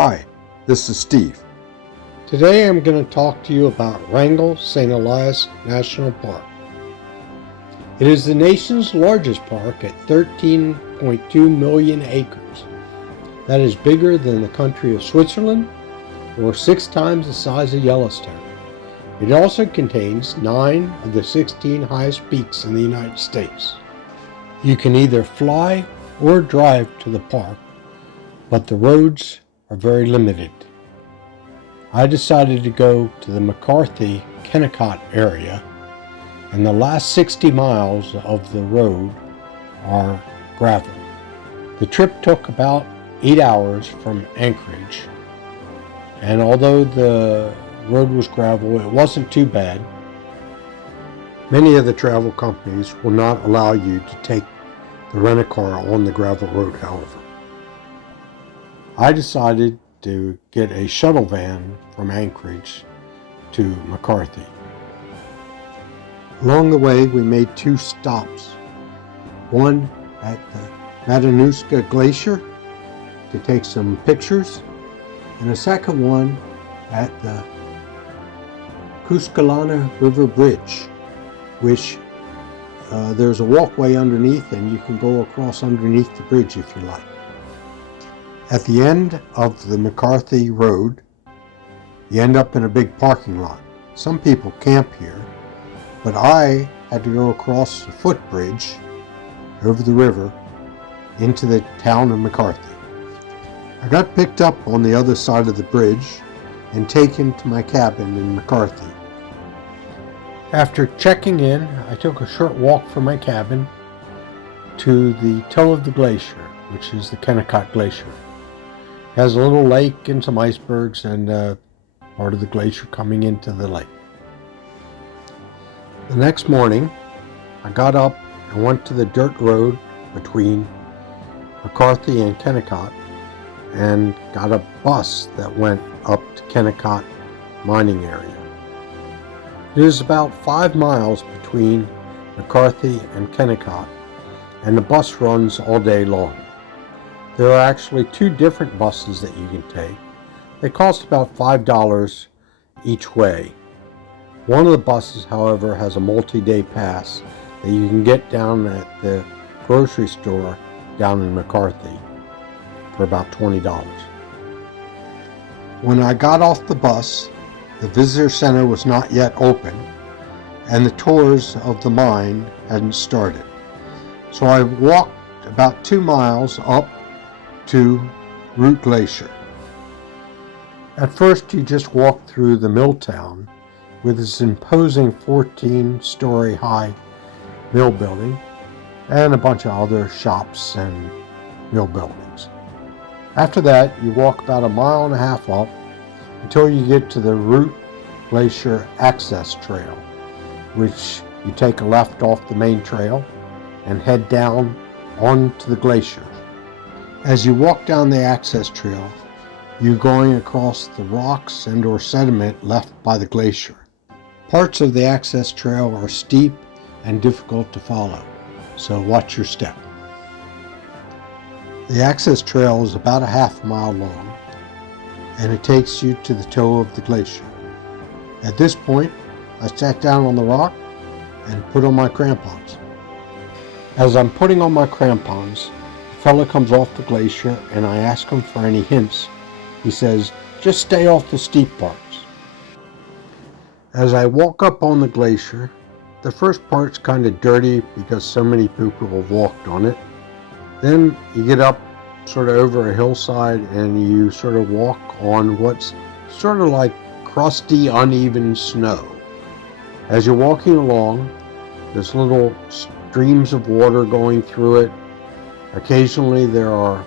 Hi, this is Steve. Today I'm going to talk to you about Wrangell-St Elias National Park. It is the nation's largest park at 13.2 million acres. That is bigger than the country of Switzerland, or 6 times the size of Yellowstone. It also contains 9 of the 16 highest peaks in the United States. You can either fly or drive to the park, but the roads are very limited. I decided to go to the McCarthy-Kennicott area, and the last 60 miles of the road are gravel. The trip took about 8 hours from Anchorage, and although the road was gravel, it wasn't too bad. Many of the travel companies will not allow you to take the rent-a-car on the gravel road, however. I decided to get a shuttle van from Anchorage to McCarthy. Along the way, we made 2 stops. One at the Matanuska Glacier to take some pictures, and a second one at the Kuskalana River Bridge, which there's a walkway underneath, and you can go across underneath the bridge if you like. At the end of the McCarthy Road, you end up in a big parking lot. Some people camp here, but I had to go across the footbridge over the river into the town of McCarthy. I got picked up on the other side of the bridge and taken to my cabin in McCarthy. After checking in, I took a short walk from my cabin to the toe of the glacier, which is the Kennicott Glacier. It has a little lake and some icebergs and part of the glacier coming into the lake. The next morning, I got up and went to the dirt road between McCarthy and Kennicott and got a bus that went up to Kennicott mining area. It is about 5 miles between McCarthy and Kennicott, and the bus runs all day long. There are actually 2 different buses that you can take. They cost about $5 each way. One of the buses, however, has a multi-day pass that you can get down at the grocery store down in McCarthy for about $20. When I got off the bus, the visitor center was not yet open, and the tours of the mine hadn't started. So I walked about 2 miles up to Root Glacier. At first, you just walk through the mill town with its imposing 14-story high mill building and a bunch of other shops and mill buildings. After that, you walk about 1.5 miles up until you get to the Root Glacier Access Trail, which you take a left off the main trail and head down onto the glacier. As you walk down the access trail, you're going across the rocks and or sediment left by the glacier. Parts of the access trail are steep and difficult to follow, so watch your step. The access trail is about 1/2 mile long, and it takes you to the toe of the glacier. At this point, I sat down on the rock and put on my crampons. As I'm putting on my crampons, the fellow comes off the glacier and I ask him for any hints. He says, "Just stay off the steep parts." As I walk up on the glacier, the first part's kind of dirty because so many people have walked on it. Then you get up sort of over a hillside and you sort of walk on what's sort of like crusty, uneven snow. As you're walking along, there's little streams of water going through it. Occasionally there are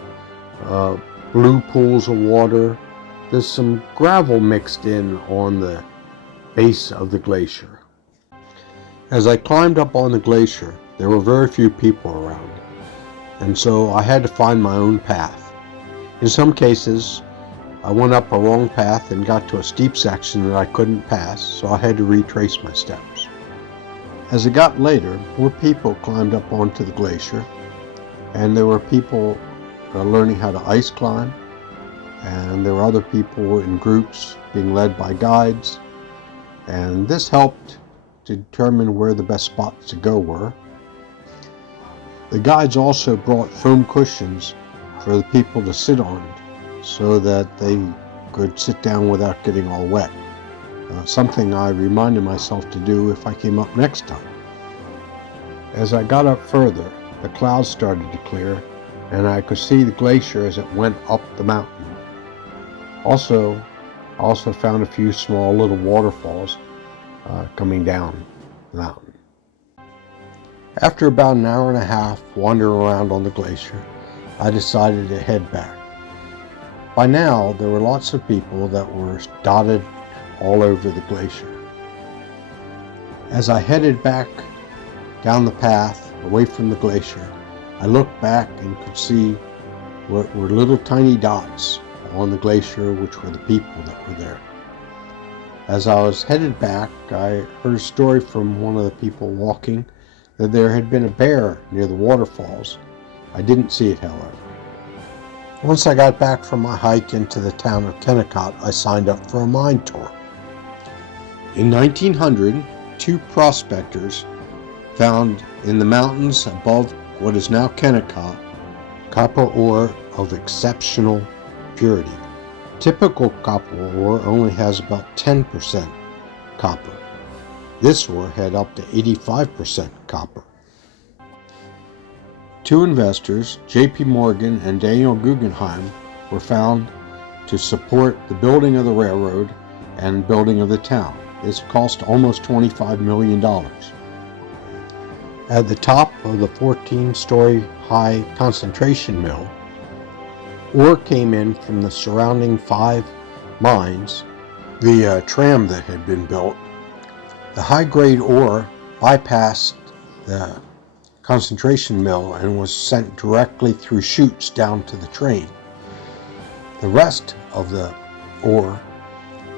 blue pools of water. There's some gravel mixed in on the base of the glacier. As I climbed up on the glacier, there were very few people around, and so I had to find my own path. In some cases, I went up a wrong path and got to a steep section that I couldn't pass, so I had to retrace my steps. As it got later, more people climbed up onto the glacier, and there were people learning how to ice climb, and and there were other people in groups being led by guides, and this helped to determine where the best spots to go were. The guides also brought foam cushions for the people to sit on so that they could sit down without getting all wet. Something I reminded myself to do if I came up next time. As I got up further, the clouds started to clear, and I could see the glacier as it went up the mountain. I also found a few small little waterfalls coming down the mountain. After about an hour and a half wandering around on the glacier, I decided to head back. By now, there were lots of people that were dotted all over the glacier. As I headed back down the path away from the glacier, I looked back and could see what were little tiny dots on the glacier, which were the people that were there. As I was headed back, I heard a story from one of the people walking that there had been a bear near the waterfalls. I didn't see it, however. Once I got back from my hike into the town of Kennicott, I signed up for a mine tour. In 1900, two prospectors found in the mountains above what is now Kennicott copper ore of exceptional purity. Typical copper ore only has about 10% copper. This ore had up to 85% copper. Two investors, J.P. Morgan and Daniel Guggenheim, were found to support the building of the railroad and building of the town. This cost almost $25 million. At the top of the 14-story high concentration mill, ore came in from the surrounding 5 mines via a tram that had been built. The high-grade ore bypassed the concentration mill and was sent directly through chutes down to the train. The rest of the ore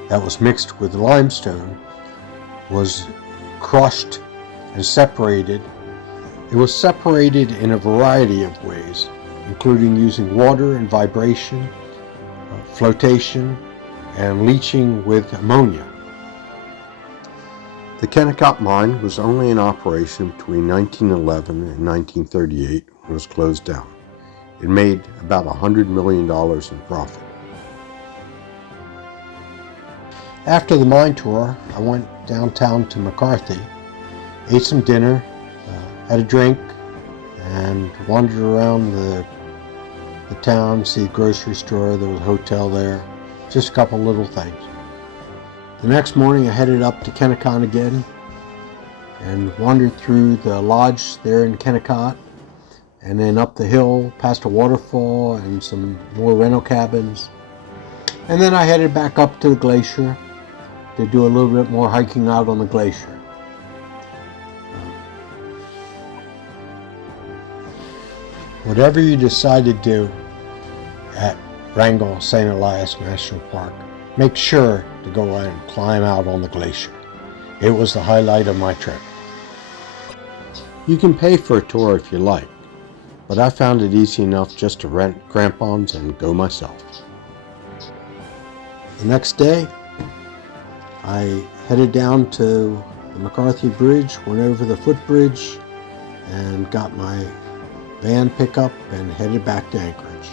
that was mixed with limestone was crushed and separated. It was separated in a variety of ways, including using water and vibration, flotation, and leaching with ammonia. The Kennicott Mine was only in operation between 1911 and 1938 when it was closed down. It made about $100 million in profit. After the mine tour, I went downtown to McCarthy, ate some dinner, had a drink, and wandered around the town, see the grocery store. There was a hotel there, just a couple little things. The next morning I headed up to Kennicott again and wandered through the lodge there in Kennicott, and then up the hill past a waterfall and some more rental cabins. And then I headed back up to the glacier to do a little bit more hiking out on the glacier. Whatever you decide to do at Wrangell-St Elias National Park, make sure to go and climb out on the glacier. It was the highlight of my trip. You can pay for a tour if you like, but I found it easy enough just to rent crampons and go myself. The next day, I headed down to the McCarthy Bridge, went over the footbridge, and got my van pickup and headed back to Anchorage.